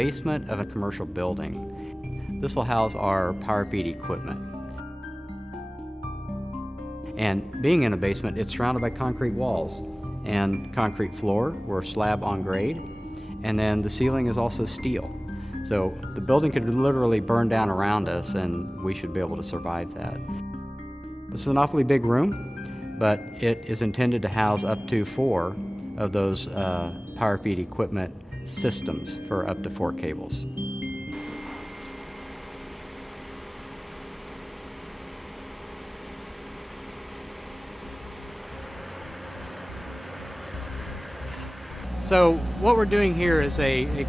basement of a commercial building. This will house our power feed equipment. And being in a basement, it's surrounded by concrete walls and concrete floor. We're slab on grade. And then the ceiling is also steel. So the building could literally burn down around us and we should be able to survive that. This is an awfully big room, but it is intended to house up to 4 of those power feed equipment systems for up to 4 cables. So what we're doing here is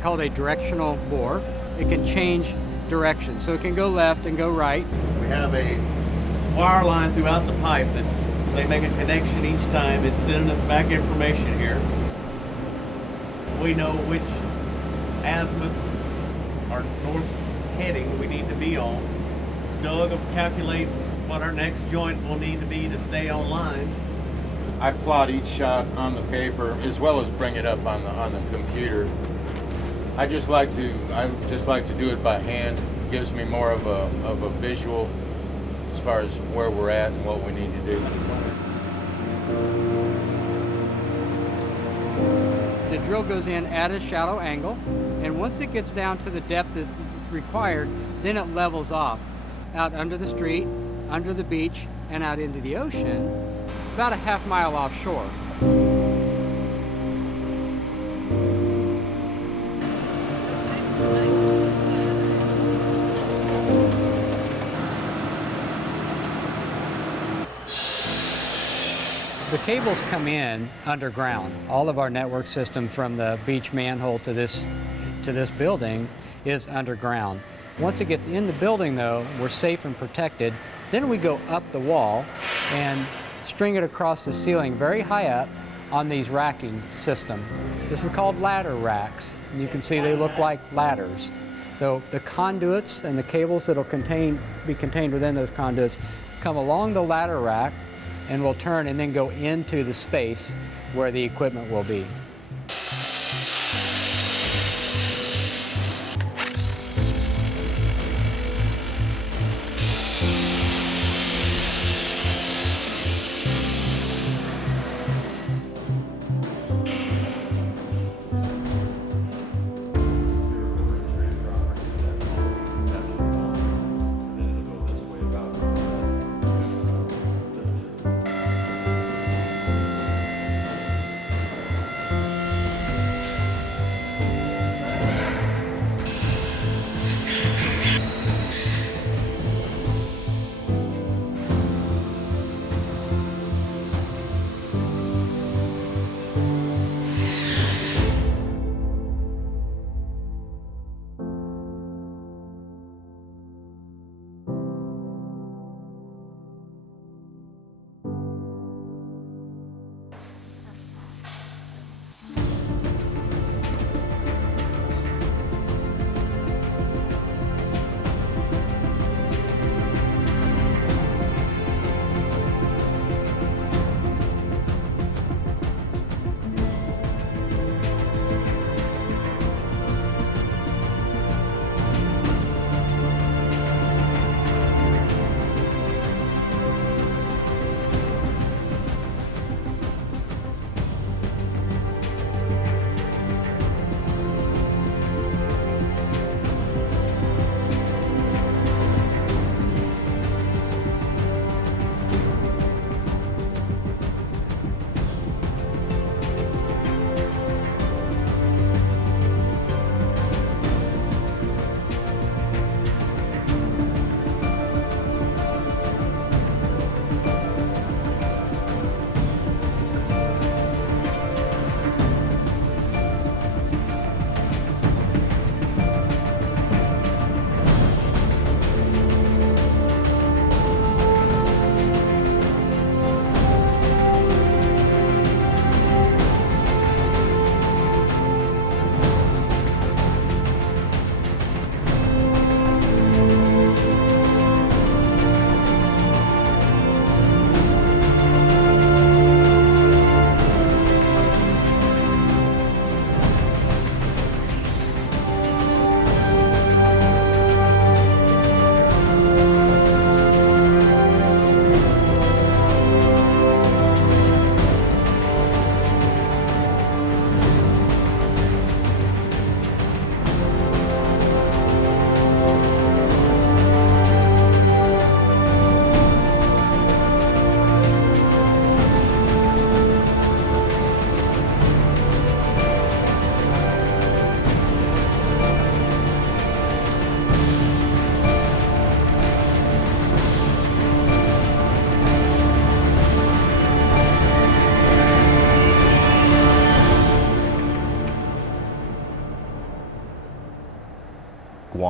called a directional bore. It can change direction, so it can go left and go right. We have a wire line throughout the pipe they make a connection each time. It's sending us back information here. We know which azimuth or north heading we need to be on. Doug will calculate what our next joint will need to be to stay online. I plot each shot on the paper as well as bring it up on the computer. I just like to do it by hand. It gives me more of a visual as far as where we're at and what we need to do. The drill goes in at a shallow angle, and once it gets down to the depth that's required, then it levels off out under the street, under the beach, and out into the ocean, about a half-mile offshore. The cables come in underground. All of our network system from the beach manhole to this building is underground. Once it gets in the building though, we're safe and protected. Then we go up the wall and string it across the ceiling very high up on these racking system. This is called ladder racks. You can see they look like ladders. So the conduits and the cables that will be contained within those conduits come along the ladder rack and will turn and then go into the space where the equipment will be.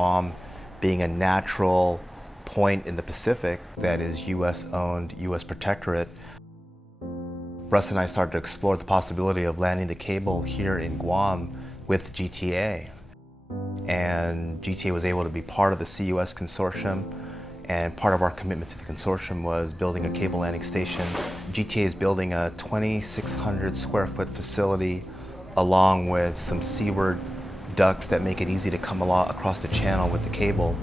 Guam being a natural point in the Pacific that is U.S. owned, U.S. protectorate, Russ and I started to explore the possibility of landing the cable here in Guam with GTA. And GTA was able to be part of the CUS consortium, and part of our commitment to the consortium was building a cable landing station. GTA is building a 2,600 square foot facility along with some seaward ducts that make it easy to come across the channel with the cable.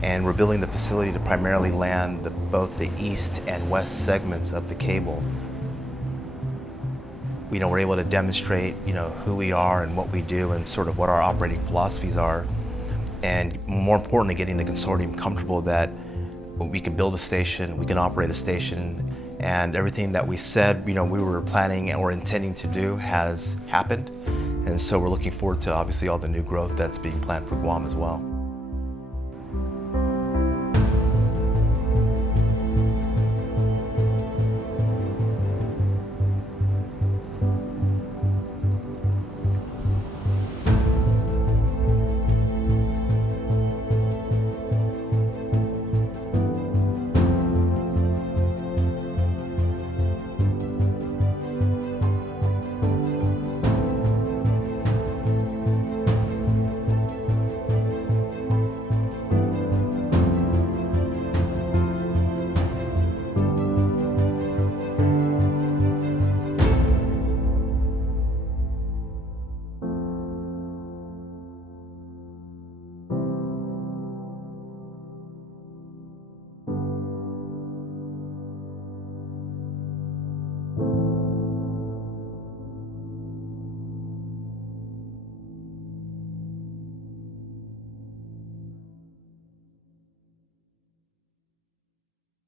And we're building the facility to primarily land both the east and west segments of the cable. We're able to demonstrate, who we are and what we do and sort of what our operating philosophies are. And more importantly, getting the consortium comfortable that we can build a station, we can operate a station, and everything that we said, we were planning or intending to do has happened. And so we're looking forward to obviously all the new growth that's being planned for Guam as well.